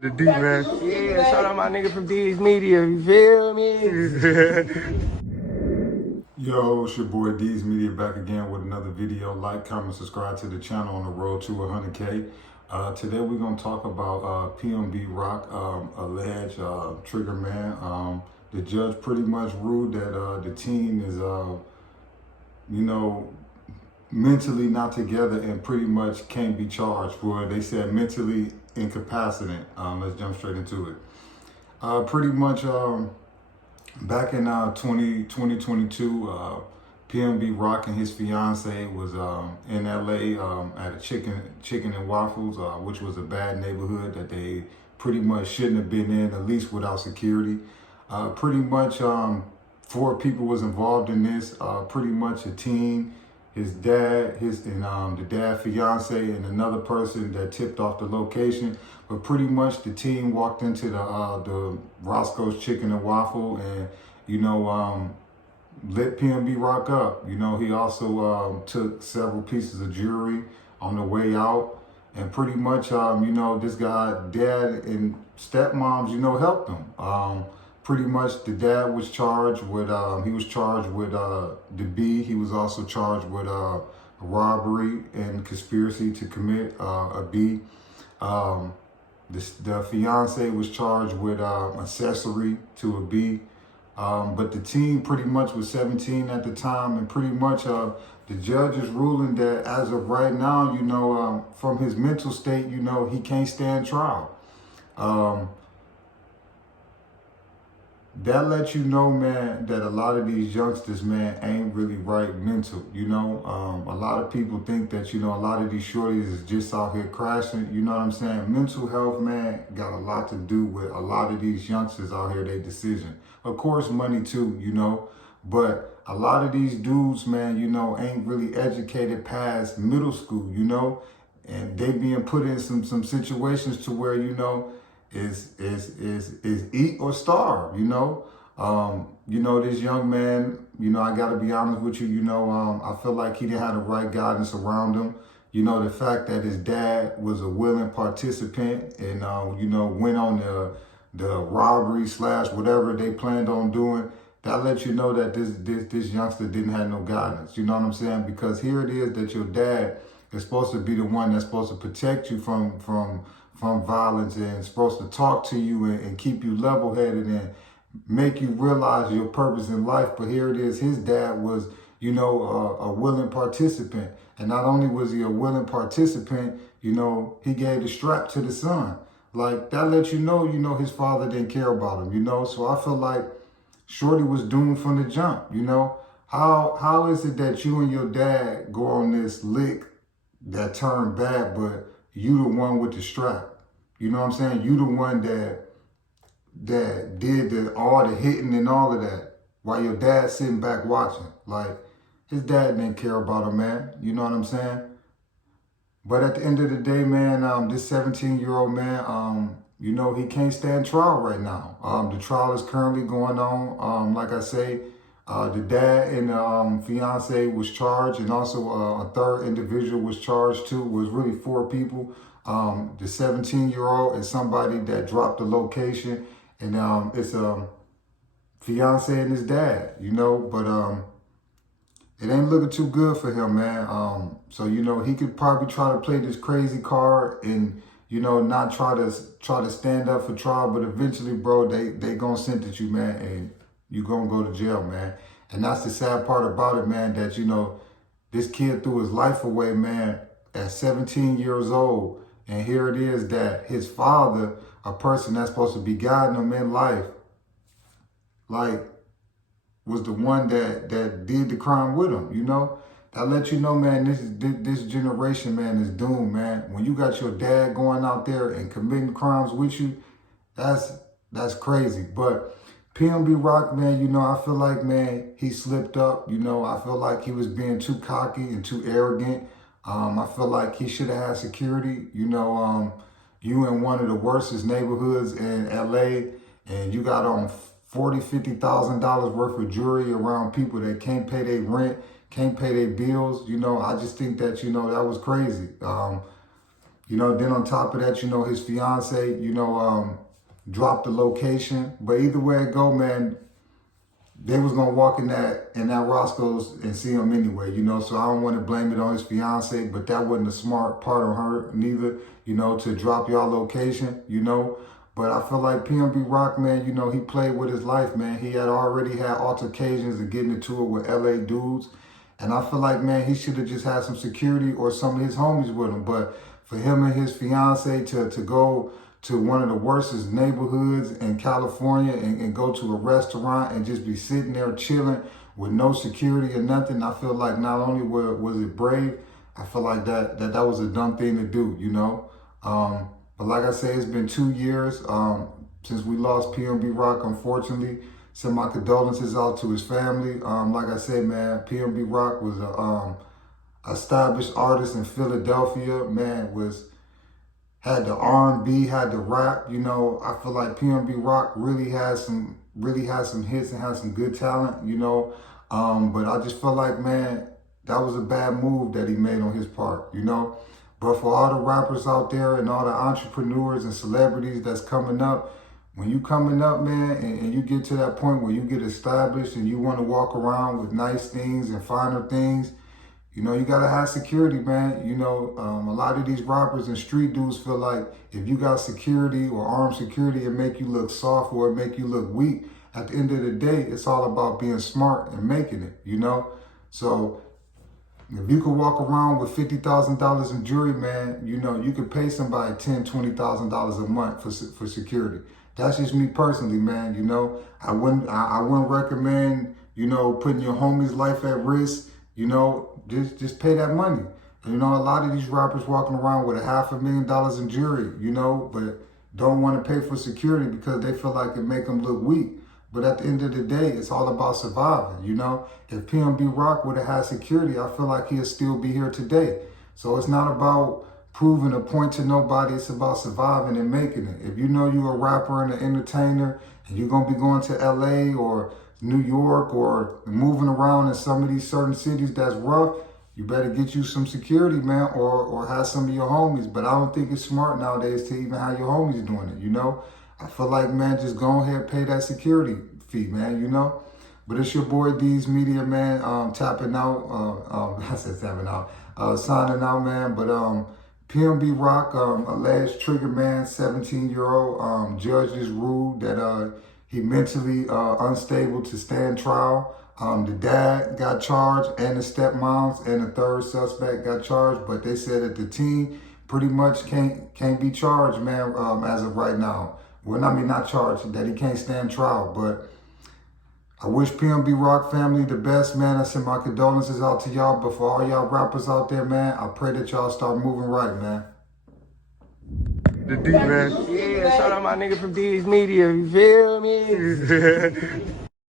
The D, man. Yeah, shout out my nigga from D's Media, you feel me? Yo, it's your boy D's Media back again with another video. Like, comment, subscribe to the channel on the road to 100K. Today we're going to talk about PNB Rock, alleged trigger man. The judge pretty much ruled that the team is, mentally not together and pretty much can't be charged for, they said, mentally incapacitated. Let's jump straight into it. Pretty much back in 2022, PNB Rock and his fiance was in LA at a chicken and waffles, which was a bad neighborhood that they pretty much shouldn't have been in, at least without security. Pretty much 4 people was involved in this, pretty much a teen, his dad, the dad, fiance, and another person that tipped off the location. But pretty much the team walked into the Roscoe's Chicken and Waffle and, lit PNB Rock up. He also took several pieces of jewelry on the way out. And pretty much, this guy, dad and stepmoms, helped him. Pretty much the dad was charged with, the B. He was also charged with robbery and conspiracy to commit a B. The fiance was charged with accessory to a B. But the teen pretty much was 17 at the time, and pretty much the judge is ruling that as of right now, from his mental state, he can't stand trial. That lets you know, man, that a lot of these youngsters, man, ain't really right mental, A lot of people think that, a lot of these shorties is just out here crashing, you know what I'm saying? Mental health, man, got a lot to do with a lot of these youngsters out here, their decision. Of course, money too, but a lot of these dudes, man, ain't really educated past middle school, and they being put in some situations to where, is eat or starve, this young man, I gotta be honest with you, I feel like he didn't have the right guidance around him. The fact that his dad was a willing participant and, went on the robbery / whatever they planned on doing, that lets you know that this youngster didn't have no guidance, you know what I'm saying? Because here it is that your dad is supposed to be the one that's supposed to protect you from violence and supposed to talk to you and keep you level-headed and make you realize your purpose in life. But here it is, his dad was, a willing participant. And not only was he a willing participant, he gave the strap to the son. Like, that lets you know, his father didn't care about him, So I feel like Shorty was doomed from the jump, How is it that you and your dad go on this lick that turned bad, but you the one with the strap? You know what I'm saying? You the one that did all the hitting and all of that while your dad's sitting back watching. Like, his dad didn't care about him, man. You know what I'm saying? But at the end of the day, man, this 17-year-old man, he can't stand trial right now. The trial is currently going on. Like I say, the dad and the fiance was charged, and also a third individual was charged too. It was really 4 people. The 17-year-old is somebody that dropped the location, and it's a fiance and his dad, but it ain't looking too good for him, man. So he could probably try to play this crazy card and not try to stand up for trial, but eventually, bro, they gonna sentence you, man, and you gonna go to jail, man. And that's the sad part about it, man, that this kid threw his life away, man, at 17 years old. And here it is that his father, a person that's supposed to be guiding him in life, like, was the one that did the crime with him, That lets you know, man, this generation, man, is doomed, man. When you got your dad going out there and committing crimes with you, that's crazy. But PNB Rock, man, I feel like, man, he slipped up. I feel like he was being too cocky and too arrogant. I feel like he should have had security. You in one of the worstest neighborhoods in LA, and you got on $40,000-$50,000 worth of jewelry around people that can't pay their rent, can't pay their bills. I just think that, that was crazy. You know, then on top of that, you know, his fiance, you know, dropped the location. But either way it go, man, they was gonna walk in that Roscoe's and see him anyway, you know. So I don't want to blame it on his fiance, but that wasn't a smart part on her neither, you know, to drop y'all location, you know. But I feel like PNB Rock, man, you know, he played with his life, man. He had already had altercations and getting into it with LA dudes. And I feel like, man, he should have just had some security or some of his homies with him. But for him and his fiance to go to one of the worstest neighborhoods in California and go to a restaurant and just be sitting there chilling with no security or nothing, I feel like not only was it brave, I feel like that was a dumb thing to do, you know. But like I say, it's been 2 years since we lost PNB Rock, unfortunately. Send my condolences out to his family. Like I said, man, PNB Rock was a established artist in Philadelphia, man, had the R&B, had the rap, you know. I feel like PNB Rock really has some hits and has some good talent, you know. But I just feel like, man, that was a bad move that he made on his part, you know. But for all the rappers out there and all the entrepreneurs and celebrities that's coming up, when you coming up, man, and you get to that point where you get established and you want to walk around with nice things and finer things, you know, you got to have security, man. You know, a lot of these rappers and street dudes feel like if you got security or armed security, it make you look soft or it make you look weak. At the end of the day, it's all about being smart and making it, you know? So if you could walk around with $50,000 in jewelry, man, you know, you could pay somebody $10,000, $20,000 a month for security. That's just me personally, man. You know, I wouldn't recommend, you know, putting your homie's life at risk. You know, just pay that money. And, you know, a lot of these rappers walking around with $500,000 in jewelry, you know, but don't want to pay for security because they feel like it make them look weak. But at the end of the day, it's all about surviving, you know. If PNB Rock would have had security, I feel like he'd still be here today. So it's not about proving a point to nobody. It's about surviving and making it. If you know you're a rapper and an entertainer and you're going to be going to LA or New York or moving around in some of these certain cities that's rough, you better get you some security, man, or have some of your homies. But I don't think it's smart nowadays to even have your homies doing it, you know. I feel like, man, just go ahead and pay that security fee, man, you know. But it's your boy D's Media, man, tapping out. I said tapping out, signing out, man. But PNB Rock, alleged trigger man, 17-year-old, judge just ruled that he mentally unstable to stand trial. The dad got charged and the stepmoms and the third suspect got charged, but they said that the teen pretty much can't be charged, man, as of right now. Well, I mean, not charged, that he can't stand trial, but I wish PNB Rock family the best, man. I send my condolences out to y'all, but for all y'all rappers out there, man, I pray that y'all start moving right, man. The D, man. Yeah, shout out my nigga from D's Media, you feel me?